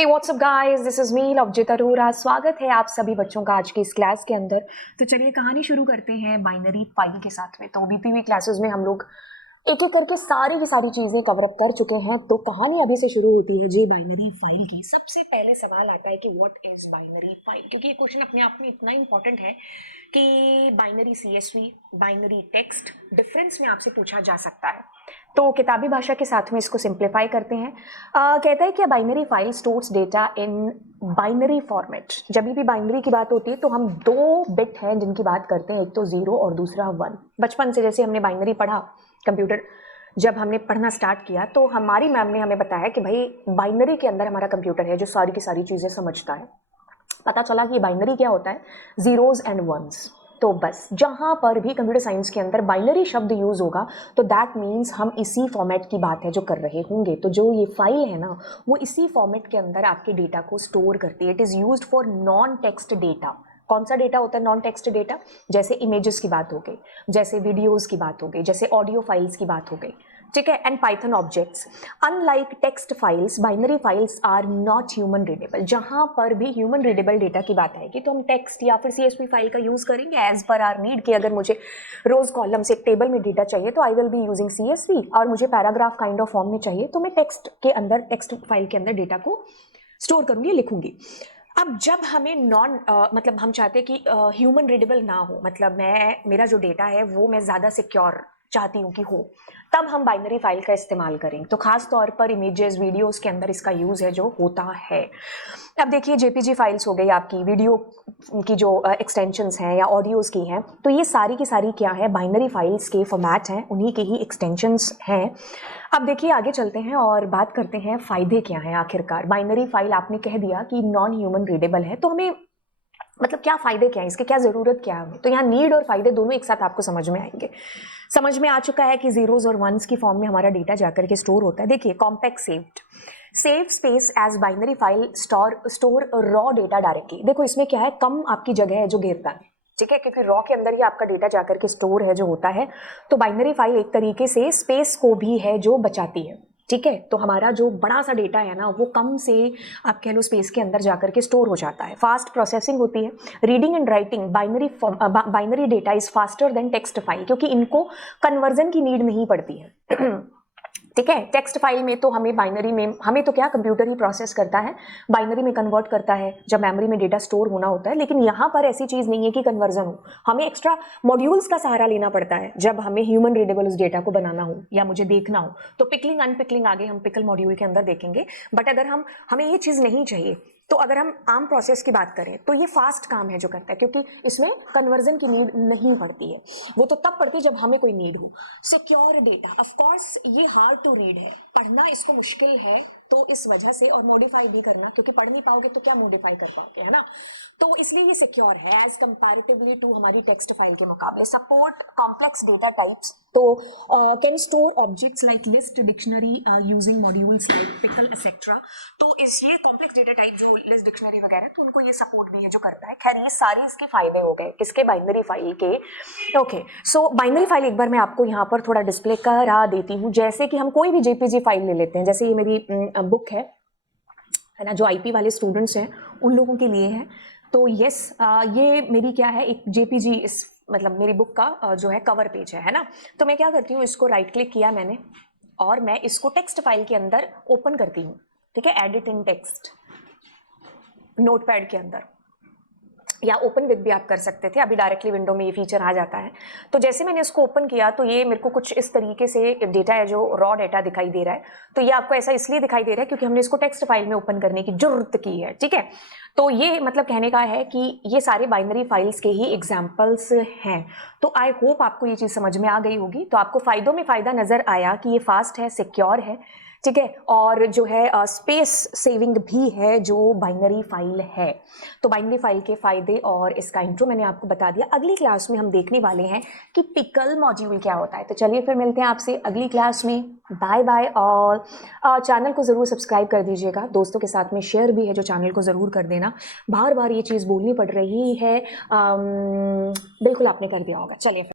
Hey what's up guys, this is me Lovejit Arora. स्वागत है आप सभी बच्चों का आज की इस क्लास के अंदर। तो चलिए कहानी शुरू करते हैं बाइनरी फाइल के साथ में। तो बीती हुई क्लासेस में हम लोग एक एक करके सारी की सारी चीजें कवर अप कर चुके हैं। तो कहानी अभी से शुरू होती है जी बाइनरी फाइल की। सबसे पहले सवाल आता है कि व्हाट इज बाइनरी फाइल, क्योंकि ये क्वेश्चन अपने आप में इतना इंपॉर्टेंट है कि binary CSV, binary text difference में आपसे पूछा जा सकता है। तो किताबी भाषा के साथ में इसको सिंप्लीफाई करते हैं। कहता है कि binary file stores data in binary format. जब भी बाइनरी की बात होती है तो हम दो बिट हैं जिनकी बात करते हैं, एक तो 0 और दूसरा 1। बचपन से जैसे हमने बाइनरी पढ़ा, कंप्यूटर जब हमने पढ़ना स्टार्ट किया तो हमारी मैम ने हमें बताया कि भाई बाइनरी के अंदर हमारा कंप्यूटर है जो सारी की सारी चीज़ें समझता है। पता चला कि बाइनरी क्या होता है, जीरोज एंड वंस। तो बस जहां पर भी कंप्यूटर साइंस के अंदर बाइनरी शब्द यूज होगा तो दैट मीन्स हम इसी फॉर्मेट की बात है जो कर रहे होंगे। तो जो ये फाइल है ना, वो इसी फॉर्मेट के अंदर आपके डेटा को स्टोर करती है। It is used for non text data. कौन सा डेटा होता है नॉन टेक्स्ट डेटा? जैसे इमेजेस की बात हो गई, जैसे वीडियोस की बात हो गई, जैसे ऑडियो फाइल्स की बात हो गई, ठीक है, and Python objects. Unlike text files, binary files are not human readable. जहां पर भी ह्यूमन रीडेबल डेटा की बात आएगी तो हम टेक्स्ट या फिर सीएसवी फाइल का यूज करेंगे एज पर आर नीड। कि अगर मुझे रोज कॉलम से एक टेबल में डेटा चाहिए तो I will be using CSV, और मुझे पैराग्राफ काइंड ऑफ फॉर्म में चाहिए तो मैं टेक्स्ट के अंदर, टेक्स्ट फाइल के अंदर डेटा को स्टोर करूंगी, लिखूंगी। अब जब हमें मतलब हम चाहते कि ह्यूमन रीडेबल ना हो, मतलब मेरा जो डेटा है वो मैं ज़्यादा सिक्योर चाहती हूँ कि हो, तब हम बाइनरी फाइल का इस्तेमाल करें। तो खास तौर पर इमेजेस, वीडियोस के अंदर इसका यूज़ है जो होता है। अब देखिए जेपीजी फाइल्स हो गई आपकी, वीडियो की जो एक्सटेंशंस हैं या ऑडियोज़ की हैं, तो ये सारी की सारी क्या है, बाइनरी फाइल्स के फॉर्मेट हैं, उन्हीं के ही एक्सटेंशंस हैं। अब देखिए आगे चलते हैं और बात करते हैं फ़ायदे क्या हैं। आखिरकार बाइनरी फाइल आपने कह दिया कि नॉन ह्यूमन रीडेबल है, तो हमें मतलब क्या फ़ायदे क्या है, इसके क्या ज़रूरत क्या है? तो यहाँ नीड और फ़ायदे दोनों एक साथ आपको समझ में आएंगे। समझ में आ चुका है कि जीरोज और वंस की फॉर्म में हमारा डेटा जाकर के स्टोर होता है। देखिए compact saved, save space as binary file store raw data directly. देखो इसमें क्या है, कम आपकी जगह है जो घेरता है, ठीक है, क्योंकि रॉ के अंदर ही आपका डेटा जाकर के स्टोर है जो होता है। तो बाइनरी फाइल एक तरीके से स्पेस को भी है जो बचाती है, ठीक है। तो हमारा जो बड़ा सा डेटा है ना, वो कम से आप कह लो स्पेस के अंदर जाकर के स्टोर हो जाता है। फास्ट प्रोसेसिंग होती है, reading and writing binary data is faster than text file, क्योंकि इनको कन्वर्जन की नीड नहीं पड़ती है। ठीक है, टेक्स्ट फाइल में तो हमें बाइनरी में हमें तो क्या कंप्यूटर ही प्रोसेस करता है, बाइनरी में कन्वर्ट करता है जब मेमोरी में डेटा स्टोर होना होता है। लेकिन यहाँ पर ऐसी चीज़ नहीं है कि कन्वर्जन हो, हमें एक्स्ट्रा मॉड्यूल्स का सहारा लेना पड़ता है जब हमें ह्यूमन रीडेबल उस डेटा को बनाना हो या मुझे देखना हो। तो पिकलिंग अनपिकलिंग आगे हम पिकल मॉड्यूल के अंदर देखेंगे। बट अगर हमें ये चीज़ नहीं चाहिए, तो अगर हम आम प्रोसेस की बात करें तो ये फास्ट काम है जो करता है, क्योंकि इसमें कन्वर्जन की नीड नहीं पड़ती है। वो तो तब पड़ती है जब हमें कोई नीड हो। सिक्योर डेटा, ऑफ कोर्स ये हार्ड टू रीड है, पढ़ना इसको मुश्किल है तो इस वजह से, और मॉडिफाई भी करना, क्योंकि पढ़ नहीं पाओगे तो क्या मॉडिफाई कर पाओगे, है ना। तो इसलिए ये सिक्योर है एज कंपैरेटिवली टू हमारी टेक्स्ट फाइल के मुकाबले। सपोर्ट कॉम्प्लेक्स डेटा टाइप्स, तो can store objects like list, dictionary using modules like pickle etcetera. तो इस ये कॉम्प्लेक्स डेटा टाइप जो लिस्ट, डिक्शनरी वगैरह, तो उनको ये सपोर्ट भी है जो करता है। खैर ये सारी इसके फायदे हो गए किसके, बाइनरी फाइल के। ओके, सो बाइनरी फाइल एक बार मैं आपको यहाँ पर थोड़ा डिस्प्ले करा देती हूँ। जैसे कि हम कोई भी जेपीजी फाइल ले लेते हैं, जैसे ये मेरी बुक है ना, जो आईपी वाले स्टूडेंट्स हैं उन लोगों के लिए है। तो यस, ये मेरी क्या है, एक जेपीजी, इस मतलब मेरी बुक का जो है कवर पेज है ना। तो मैं क्या करती हूँ, इसको राइट क्लिक किया मैंने और मैं इसको टेक्स्ट फाइल के अंदर ओपन करती हूँ, ठीक है, एडिट इन टेक्स्ट नोटपैड के अंदर, या ओपन विद भी आप कर सकते थे। अभी डायरेक्टली विंडो में ये फीचर आ जाता है। तो जैसे मैंने इसको ओपन किया तो ये मेरे को कुछ इस तरीके से डेटा है जो रॉ डेटा दिखाई दे रहा है। तो ये आपको ऐसा इसलिए दिखाई दे रहा है क्योंकि हमने इसको टेक्स्ट फाइल में ओपन करने की जरूरत की है, ठीक है। तो ये मतलब कहने का है कि ये सारे बाइनरी फाइल्स के ही एग्जाम्पल्स हैं। तो आई होप आपको ये चीज़ समझ में आ गई होगी। तो आपको फ़ायदों में फ़ायदा नज़र आया कि ये फास्ट है, सिक्योर है, ठीक है, और जो है स्पेस सेविंग भी है जो बाइनरी फाइल है। तो बाइनरी फाइल के फ़ायदे और इसका इंट्रो मैंने आपको बता दिया। अगली क्लास में हम देखने वाले हैं कि पिकल मॉड्यूल क्या होता है। तो चलिए फिर मिलते हैं आपसे अगली क्लास में। Bye bye. और चैनल को ज़रूर सब्सक्राइब कर दीजिएगा, दोस्तों के साथ में शेयर भी है जो चैनल को ज़रूर कर देना। बार बार ये चीज़ बोलनी पड़ रही है, बिल्कुल आपने कर दिया होगा। चलिए फिर।